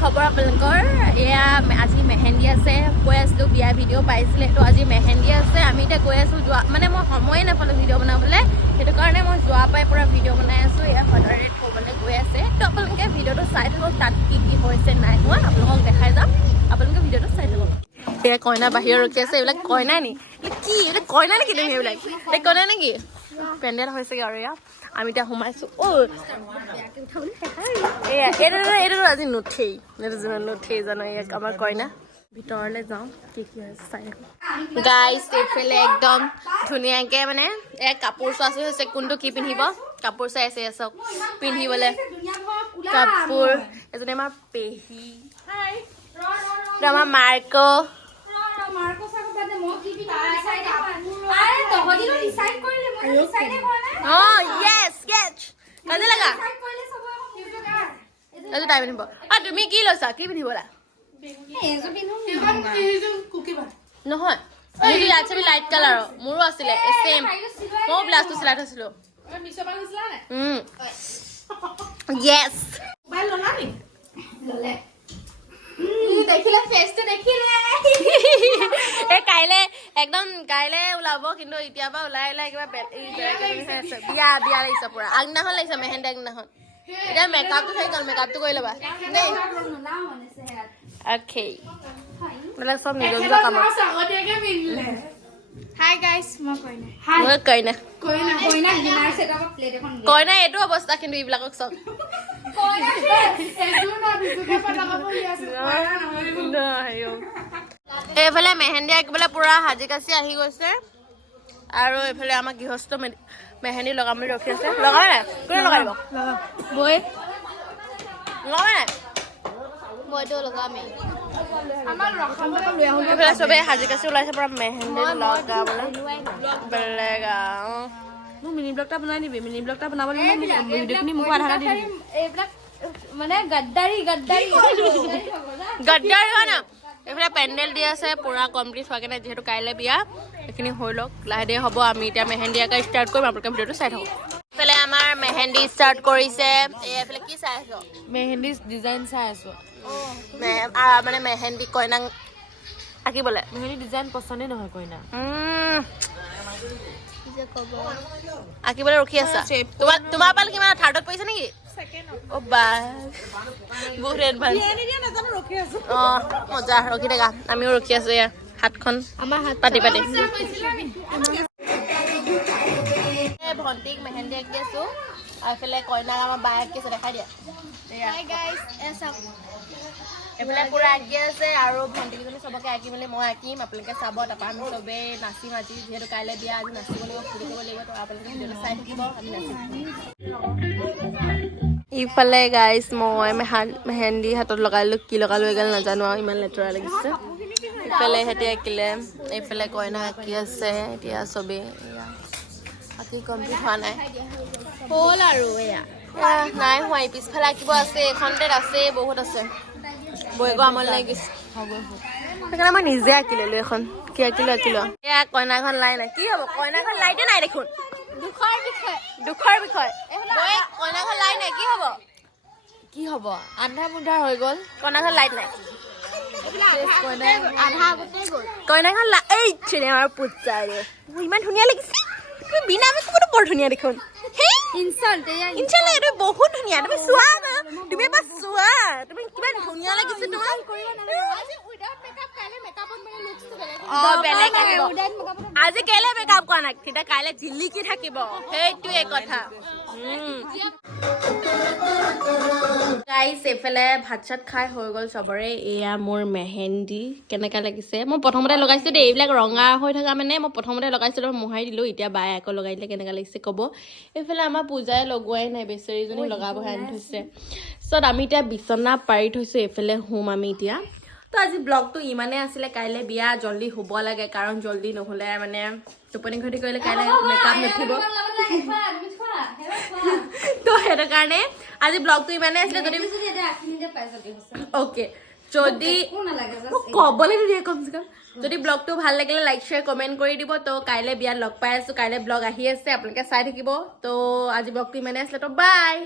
খবৰ আপোনালোকৰ এয়া আজি মেহেন্দি আছে কৈ আছিলোঁ বিয়া ভিডিঅ' পাইছিলে তো আজি মেহেন্দি আছে আমি এতিয়া গৈ আছোঁ যোৱা মানে মই সময়ে নাপালোঁ ভিডিঅ' বনাবলৈ সেইটো কাৰণে মই যোৱা পাই পূৰা ভিডিঅ' বনাই আছোঁ এয়া সদায় ক'বলৈ গৈ আছে তো আপোনালোকে ভিডিঅ'টো চাই থাকক তাত কি কি হৈছে নাই হোৱা আপোনালোকক দেখাই যাম আপোনালোকে ভিডিঅ'টো চাই থাকক এয়া কইনা বাহিৰত ৰখি আছে এইবিলাক কইনা নি কি এইবিলাক কইনা নেকি তুমি এইবিলাক এই কইনা নেকি পেণ্ডেল হৈছেগৈ আৰু এয়া আমি এতিয়া সোমাইছোঁ এয়া এইটো আজি নুঠেই নুঠেই জানো ইয়াক আমাৰ কইনা ভিতৰলৈ যাওঁ কি কি হৈছে চাই গাইজ এইফালে একদম ধুনীয়াকৈ মানে এয়া কাপোৰ চোৱাচি হৈছে কোনটো কি পিন্ধিব কাপোৰ চাই আছে চাওক পিন্ধিবলৈ কাপোৰ এজনী আমাৰ পেহী আমাৰ মাৰ্ক Oh yes, sketch. কাজে লাগা। আজি টাইম নিব। তুমি কি লৈছা? কি পিন্ধিবলা? নহয়। এইটো আছে লাইট কালাৰ। মোৰো আছিলে সেম। মই ব্লাউজটো চিলাই থৈছিলো। Yes. মোবাইল ললা নি? ললে। দেখিলে ফেসটো দেখিলে। এই কাইলে ওলাব কিন্তু এতিয়া পৰা ওলাই কিবা বিয়া লাগিছে পুৰা আগদিনাখন লাগিছে মেহেন্দি আগদিনাখন এতিয়া মেকআপটো থাকি গ'ল মেকআপটো কৰি ল'বা দেই অ'কে এইবিলাক চব নিজৰ নিজৰ কামত হাই গাইস মই কইনা কইনা এইটো অৱস্থা কিন্তু এইবিলাকক চব এইফালে মেহেন্দি আঁকিবলৈ পুৰা সাজি কাচি আহি গৈছে আৰু এইফালে আমাৰ গৃহস্থ মেহেন্দি লগাম বুলি ৰখি আছে লগালে নাই কোনে লগাই দিব বৈ লগালে নাই মইতো লগামেই এইফালে চবেই সাজি কাচি ওলাইছে পুৰা মেহেন্দি লগাবলৈ বেলেগ মোক মিনি ব্লগটা বনাই দিবি মিনি ব্লগটা বনাবলৈ ভিডিঅ'খিনি মোক আধা দি দিবি এইবিলাক মানে গাদ্দাৰি হয় না এইফালে পেণ্ডেল দি আছে পুৰা কমপ্লিট হোৱাকে নাই যিহেতু কাইলৈ বিয়া এইখিনি হৈ লওক লাহে ধীৰে হ'ব আমি এতিয়া মেহেন্দি আঁকা ষ্টাৰ্ট কৰিম আপোনালোকে ভিডিঅ'টো চাই থাকক এইফালে আমাৰ মেহেন্দি ষ্টাৰ্ট কৰিছে এইফালে কি চাই আছো মেহেন্দি ডিজাইন চাই আছো মানে মেহেন্দি কইনাক আঁকিবলৈ মেহেন্দি ডিজাইন পচন্দে নহয় কইনা আঁকিবলৈ ৰখি আছা তোমাৰ পাল কিমান থাৰ্ডত পৰিছে নেকি অ' বা বহুত এডভান্স মজা ৰখি থাকা আমিও ৰখি আছো এয়া হাতখন পাতি ভণ্টিক মেহেন্দি আঁকি আছো আৰু এইফালে কইনাক আমাৰ বাই আঁকি আছে দেখাই দিয়া এইফালে পুৰা আঁকি আছে আৰু ভণ্টিকেইজনী চবকে আঁকি মেলি মই আঁকিম আপোনালোকে চাব তাৰপৰা আমি চবেই নাচিম আজি যিহেতু কাইলৈ বিয়া আজি নাচিব লাগিব ফুৰিব লাগিব তো আপোনালোকে ভিডিঅ'টো চাই থাকিব আমি নাচিম ইফালে গাইজ মই মেহেন্দি হাতত লগালো কি লগালো এগাল নাজানো আৰু ইমান লেতেৰা লাগিছে ইফালে সিহঁতে আঁকিলে এইফালে কইনা আঁকি আছে এতিয়া চবেই আঁকি কমপ্লিট হোৱা নাই হ'ল আৰু এয়া নাই হোৱা পিছফালে আঁকিব আছে এইখনতে আছে বহুত আছে বৈ গৈ আমনি লাগিছে সেইকাৰণে মই নিজে আঁকি ললো এখন কি আঁকিলো এয়া কইনাখন লাই নাই কি হ'ব কইনাখন লাইটে নাই দেখোন দুখৰ বিষয় কইনাখন লাইট নাই কি হ'ব আন্ধা মুন্ধাৰ হৈ গ'ল কইনাখন লাইট নাই কইনাখন এই চিনেমাৰ পূজাৰে ইমান ধুনীয়া লাগিছে তুমি বিনা মেকআপতো বৰ ধুনীয়া দেখোন ইনশাল্লাহ তুমি বহুত ধুনীয়া তুমি চোৱা না তুমি এবাৰ চোৱা তুমি কিমান ধুনীয়া লাগিছে তোমাৰ বেলেগ আজি কেলে মেকআপ কৰা নাই তেতিয়া কাইলৈ জিলিকি থাকিব সেইটোৱে কথা গাইছ এইফালে ভাত চাত খাই হৈ গ'ল চবৰে এয়া মোৰ মেহেন্দি কেনেকা লাগিছে মই প্ৰথমতে লগাইছোঁ দেই এইবিলাক ৰঙা হৈ থকা মানে মই প্ৰথমতে লগাইছিলোঁ মোহাৰি দিলোঁ এতিয়া বায়ে আকৌ লগাই দিলে কেনেকা লাগিছে ক'ব এইফালে আমাৰ পূজাই লগোৱাই নাই বেচেৰীজনী লগাবহে আনি থৈছে পিছত আমি এতিয়া বিচনা পাৰি থৈছোঁ এইফালে শুম আমি এতিয়া তো আজি ব্লগটো ইমানেই আছিলে কাইলৈ বিয়া জল্দি শুব লাগে কাৰণ জল্দি নহ'লে মানে টোপনি ক্ষতি কৰিলে কাইলৈ মেকআপ নুঠিব তো সেইটো কাৰণে আজি ব্লগটো ইমানেই আছিলে যদি অ'কে যদি ক'বলৈ নিদিয়ে কমচে কম যদি ব্লগটো ভাল লাগিলে লাইক শ্বেয়াৰ কমেণ্ট কৰি দিব তো কাইলৈ বিয়াত লগ পাই আছোঁ কাইলৈ ব্লগ আহি আছে আপোনালোকে চাই থাকিব তো আজি ব্লগটো ইমানেই আছিলে তো বাই